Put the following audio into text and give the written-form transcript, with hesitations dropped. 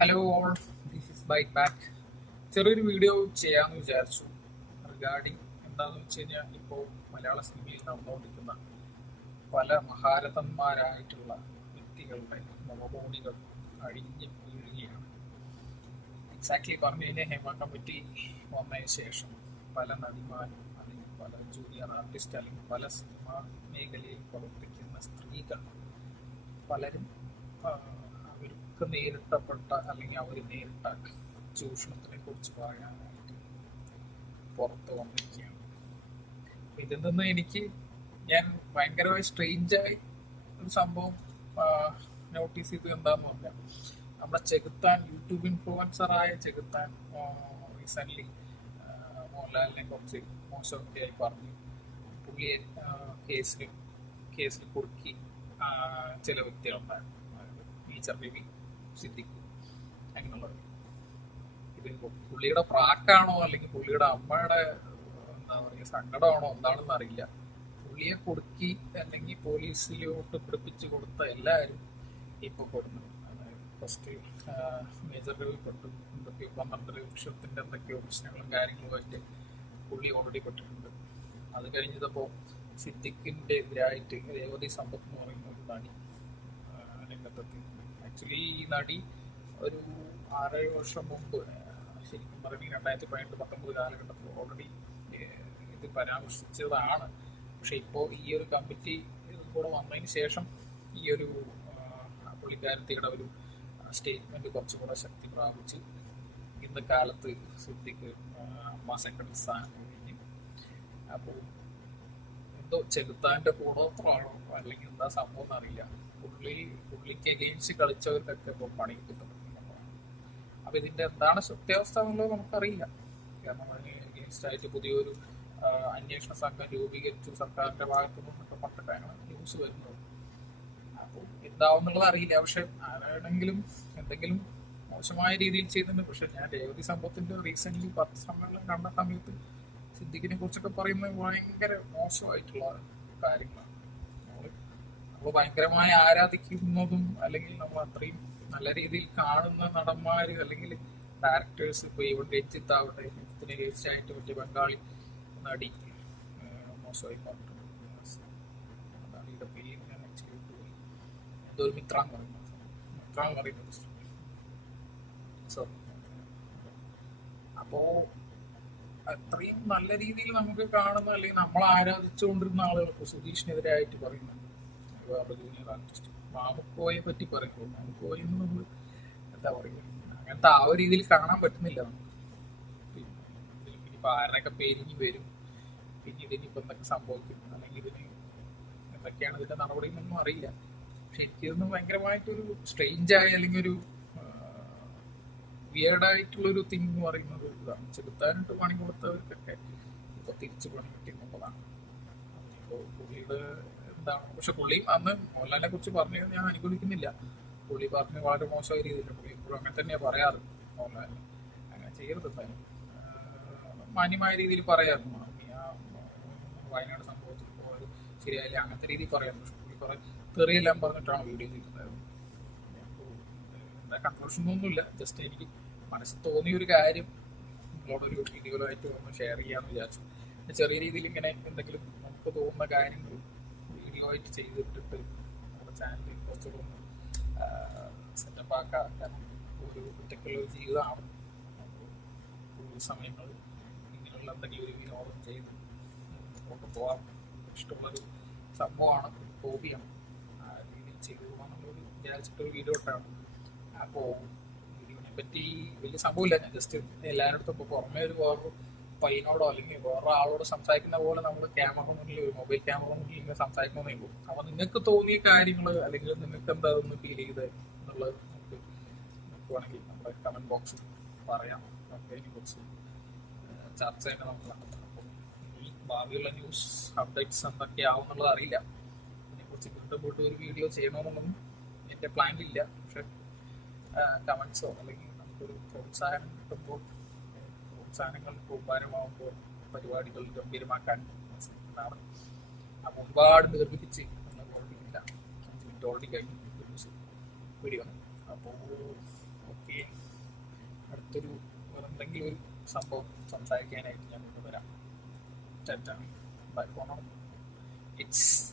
Hello all, this is bike back. ചെറിയൊരു video ചെയ്യാമെന്ന് വിചാരിച്ചു. റിഗാർഡിങ് എന്താണെന്ന് വെച്ച് കഴിഞ്ഞാൽ, ഇപ്പോൾ മലയാള സിനിമയിൽ നടന്നുകൊണ്ടിരിക്കുന്ന പല മഹാരഥന്മാരായിട്ടുള്ള വ്യക്തികളുടെ മുഖമൂടികൾ അഴിഞ്ഞ് വീഴുകയാണ്. എക്സാക്ട്ലി പറഞ്ഞു കഴിഞ്ഞാൽ, ഹേമ കമ്മിറ്റി വന്നതിന് ശേഷം പല നടിമാരും അല്ലെങ്കിൽ പല ജൂനിയർ ആർട്ടിസ്റ്റ് അല്ലെങ്കിൽ പല സിനിമാ മേഖലയിൽ പ്രവർത്തിക്കുന്ന സ്ത്രീകൾ പലരും ആ, അവർക്ക് നേരിട്ടപ്പെട്ട അല്ലെങ്കിൽ അവർ നേരിട്ട ചൂഷണത്തിനെ കുറിച്ച് പറയാനായിട്ട് പുറത്ത് വന്നിരിക്കുകയാണ്. ഇതിൽ നിന്ന് ഞാൻ ഭയങ്കരമായി സ്ട്രേഞ്ചായി ഒരു സംഭവം നോട്ടീസ് ചെയ്ത് എന്താന്ന് പറഞ്ഞാൽ, നമ്മുടെ ചെകുത്താൻ യൂട്യൂബ് ഇൻഫ്ലുവൻസറായ ചെകുത്താൻ റീസെന്റ് മോഹൻലാലിനെ കുറച്ച് മോശമൊക്കെ ആയി പറഞ്ഞു. പുള്ളിയെ കേസിൽ കേസിൽ കുടുക്കി ചില വ്യക്തികളുണ്ടായിരുന്നു. ടീച്ചർ ബേബി, സിദ്ദിഖ്, അങ്ങനെയുള്ളത്. ഇത് പുള്ളിയുടെ പ്രാക്കാണോ അല്ലെങ്കിൽ പുള്ളിയുടെ അമ്മയുടെ എന്താ പറയുക സങ്കടമാണോ എന്താണെന്ന് അറിയില്ല. പുള്ളിയെ കുടുക്കി അല്ലെങ്കിൽ പോലീസിലോട്ട് പിടിപ്പിച്ച് കൊടുത്ത എല്ലാവരും ഇപ്പൊ കൊടുക്കുന്നു. ഫസ്റ്റ് മേജർ രവി പെട്ടു, എന്തൊക്കെയോ 12 ലക്ഷത്തിന്റെ എന്തൊക്കെയോ പ്രശ്നങ്ങളും കാര്യങ്ങളുമായിട്ട് പുള്ളി ഓൾറെഡി പെട്ടിട്ടുണ്ട്. അത് കഴിഞ്ഞതപ്പോ സിദ്ദിഖിന്റെ എതിരായിട്ട് രേവതി സമ്പത്ത് എന്ന് പറയുന്ന ഒരു നടി രംഗത്തെത്തി. ആക്ച്വലി ഈ നടി ഒരു 6-7 വർഷം മുമ്പ്, ശരിക്കും പറഞ്ഞാൽ 2018-19 കാലഘട്ടത്തിൽ ഓൾറെഡി ഇത് പരാമർശിച്ചതാണ്. പക്ഷെ ഇപ്പോൾ ഈ ഒരു കമ്മിറ്റി കൂടെ വന്നതിന് ശേഷം ഈ ഒരു പുള്ളിക്കാരത്തിയുടെ ഒരു സ്റ്റേറ്റ്മെന്റ് കുറച്ചുകൂടെ ശക്തി പ്രാപിച്ച് ഇന്ന കാലത്ത് സിദ്ദിഖ് അമ്മ സെക്രട്ടറി സ്ഥാനം കഴിഞ്ഞ്. അപ്പോൾ എന്തോ ചെലുത്താന്റെ കൂടോത്രമാണോ അല്ലെങ്കിൽ എന്താ സംഭവം എന്നറിയില്ല. പുള്ളിക്ക് എഗെയിൻസ്റ്റ് കളിച്ചവർക്കൊക്കെ ഇപ്പോൾ പണി കിട്ടുന്നുണ്ടെന്നുള്ളതാണ്. അപ്പൊ ഇതിന്റെ എന്താണ് സത്യാവസ്ഥ എന്നുള്ളത് നമുക്കറിയില്ല. കാരണം അതിന് എഗെയിൻസ്റ്റ് ആയിട്ട് പുതിയൊരു അന്വേഷണ സംഘം രൂപീകരിച്ചു സർക്കാരിന്റെ ഭാഗത്തു നിന്നൊക്കെ പറഞ്ഞിട്ടാണ് ന്യൂസ് വരുന്നത്. അപ്പോൾ എന്താവുന്നുള്ളത് അറിയില്ല. പക്ഷെ ആരാണെങ്കിലും എന്തെങ്കിലും മോശമായ രീതിയിൽ ചെയ്യുന്നുണ്ട്. പക്ഷെ ഞാൻ രേവതി സംഭവത്തിന്റെ റീസെന്റ് പത്രസമ്മേളനം കണ്ട സമയത്ത് സിദ്ദിഖിനെ കുറിച്ചൊക്കെ പറയുന്നത് ഭയങ്കര മോശമായിട്ടുള്ള കാര്യങ്ങളാണ്. നമ്മൾ ഭയങ്കരമായി ആരാധിക്കുന്നതും അല്ലെങ്കിൽ നമ്മൾ അത്രയും നല്ല രീതിയിൽ കാണുന്ന നടന്മാര് അല്ലെങ്കിൽ ഡയറക്ടേഴ്സ്, ഇപ്പൊ ഈവൻ രഞ്ജിത്ത് ആവട്ടെ, രഞ്ജിത്തിന് രജിസ്റ്റായിട്ട് പറ്റിയ ബംഗാളി നടി മോശമായി പറഞ്ഞിട്ടുണ്ട്. നടിയുടെ പേര് ഞാൻ ആക്ച്വലി പോയി, എന്തോ ഒരു മിത്ര എന്ന് പറയുന്നത്. സോറി. അപ്പോ അത്രയും നല്ല രീതിയിൽ നമുക്ക് കാണുന്ന അല്ലെങ്കിൽ നമ്മൾ ആരാധിച്ചുകൊണ്ടിരുന്ന ആളുകൾ ഇപ്പോൾ സുധീഷിനെതിരായിട്ട് പറയുന്നുണ്ട്. വേറെ ജൂനിയർ ആർട്ടിസ്റ്റ് മാമുക്കോയെ പറ്റി പറയുമ്പോൾ മാമുക്കോയെന്ന് നമ്മൾ എന്താ പറയുക, അങ്ങനത്തെ ആ ഒരു രീതിയിൽ കാണാൻ പറ്റുന്നില്ല നമുക്ക്. ഇനിയിപ്പോൾ ആരുടെയൊക്കെ പേരിഞ്ഞ് വരും, പിന്നെ ഇതിനിപ്പോൾ എന്തൊക്കെ സംഭവിക്കും, അല്ലെങ്കിൽ ഇതിന് എന്തൊക്കെയാണ് ഇതിന്റെ നടപടി എന്നൊന്നും അറിയില്ല. പക്ഷെ എനിക്കിതൊന്നും ഭയങ്കരമായിട്ടൊരു സ്ട്രെയിഞ്ചായ അല്ലെങ്കിൽ ഒരു വിയേർഡായിട്ടുള്ളൊരു തിങ് എന്ന് പറയുന്നത് ഇതാണ്. ചെറുത്താനായിട്ട് പണി കൊടുത്തവർക്കൊക്കെ ഇപ്പൊ തിരിച്ചു പണി കിട്ടിയെന്നുള്ളതാണ്. ഇപ്പോൾ പുള്ളിയുടെ എന്താണ്, പക്ഷെ പുള്ളിയും അന്ന് മോഹൻലാലിനെ കുറിച്ച് പറഞ്ഞത് ഞാൻ അനുകൂലിക്കുന്നില്ല. പുള്ളി പറഞ്ഞ് വളരെ മോശമായ രീതിയിൽ പുള്ളി ഇപ്പോഴും അങ്ങനെ തന്നെയാണ് പറയാറ്. മോഹൻലാലിന് അങ്ങനെ ചെയ്യരുത്, എന്തായാലും മാന്യമായ രീതിയിൽ പറയാറുണ്ട്. വയനാട് സംഭവത്തിൽ പോയത് ശരിയായില്ല അങ്ങനത്തെ രീതിയിൽ പറയാറുണ്ട്. പക്ഷെ പുള്ളി കുറെ തെറിയെല്ലാം പറഞ്ഞിട്ടാണ് വീഡിയോ ചെയ്തിട്ടുണ്ടായിരുന്നത്. എന്താ കൺക്ലൂഷൻ ഒന്നുമില്ല, ജസ്റ്റ് എനിക്ക് മനസ്സിൽ തോന്നിയ ഒരു കാര്യം നിങ്ങളോടൊരു വീഡിയോയിലായിട്ട് ഒന്ന് ഷെയർ ചെയ്യാമെന്ന് വിചാരിച്ചു. ചെറിയ രീതിയിൽ ഇങ്ങനെ എന്തെങ്കിലും നമുക്ക് തോന്നുന്ന കാര്യങ്ങൾ വീഡിയോ ആയിട്ട് ചെയ്തിട്ടിട്ട് നമ്മുടെ ചാനലിൽ കുറച്ചുകൂടെ ഒന്ന് സെറ്റപ്പ് ആക്കാൻ. കാരണം ഒരു ടെക്നോളജി ജീവിതമാണ്. കൂടുതൽ സമയങ്ങൾ ഇങ്ങനെയുള്ള എന്തെങ്കിലും ഒരു വിനോദം ചെയ്ത് മുന്നോട്ട് പോകാൻ ഇഷ്ടമുള്ളൊരു സംഭവമാണ്, ഹോബിയാണ്. ആ രീതിയിൽ ചെയ്തു പോകാന്നുള്ളൊരു വിചാരിച്ചിട്ടൊരു വീഡിയോ ഇട്ടാണ്. അപ്പോൾ ഇതിനെ പറ്റി വലിയ സംഭവമില്ല. ഞാൻ ജസ്റ്റ് എല്ലാവരുടെ ഇപ്പോൾ പുറമേ ഒരു വേറൊരു പയ്യനോടോ അല്ലെങ്കിൽ വേറെ ആളോട് സംസാരിക്കുന്ന പോലെ നമ്മൾ ക്യാമറ മുന്നിൽ ഒരു മൊബൈൽ ക്യാമറ മുന്നിൽ ഇങ്ങനെ സംസാരിക്കുന്നതേ ഉള്ളൂ. അപ്പോൾ നിങ്ങൾക്ക് തോന്നിയ കാര്യങ്ങൾ അല്ലെങ്കിൽ നിങ്ങൾക്ക് എന്താ ഒന്ന് ഫീൽ ചെയ്ത് എന്നുള്ളത് നമുക്ക് നോക്കുവാണെങ്കിൽ നമ്മുടെ കമന്റ് ബോക്സിൽ പറയാം. നമുക്ക് അതിനെക്കുറിച്ച് ചർച്ച തന്നെ നമുക്ക് നടത്താം. അപ്പോൾ ഈ ഭാവിയുള്ള ന്യൂസ് അപ്ഡേറ്റ്സ് എന്തൊക്കെയാവും എന്നുള്ളത് അറിയില്ല. ഇതിനെക്കുറിച്ച് വീണ്ടും ഒരു വീഡിയോ ചെയ്യണമെന്നൊന്നും എൻ്റെ പ്ലാനിലില്ല. പക്ഷെ കമന്റ്സോ അല്ലെങ്കിൽ നമുക്കൊരു പ്രോത്സാഹനം കിട്ടുമ്പോൾ, പ്രോത്സാഹനങ്ങൾ ഉപകാരമാകുമ്പോൾ പരിപാടികൾ ഗംഭീരമാക്കാൻ ശ്രമിക്കുന്നതാണ്. അപ്പോൾ ഒരുപാട് ദീർഘിപ്പിച്ച് നമ്മൾ ഓർമ്മിക്കുന്നില്ല. 5 മിനിറ്റ് ഓൾറെഡി കഴിഞ്ഞു വീഡിയോ. അപ്പോൾ ഓക്കെ. അടുത്തൊരു എന്തെങ്കിലും ഒരു സംഭവം സംസാരിക്കാനായിട്ട് ഞാൻ കൊണ്ടുവരാം. By for now. ഇറ്റ്സ്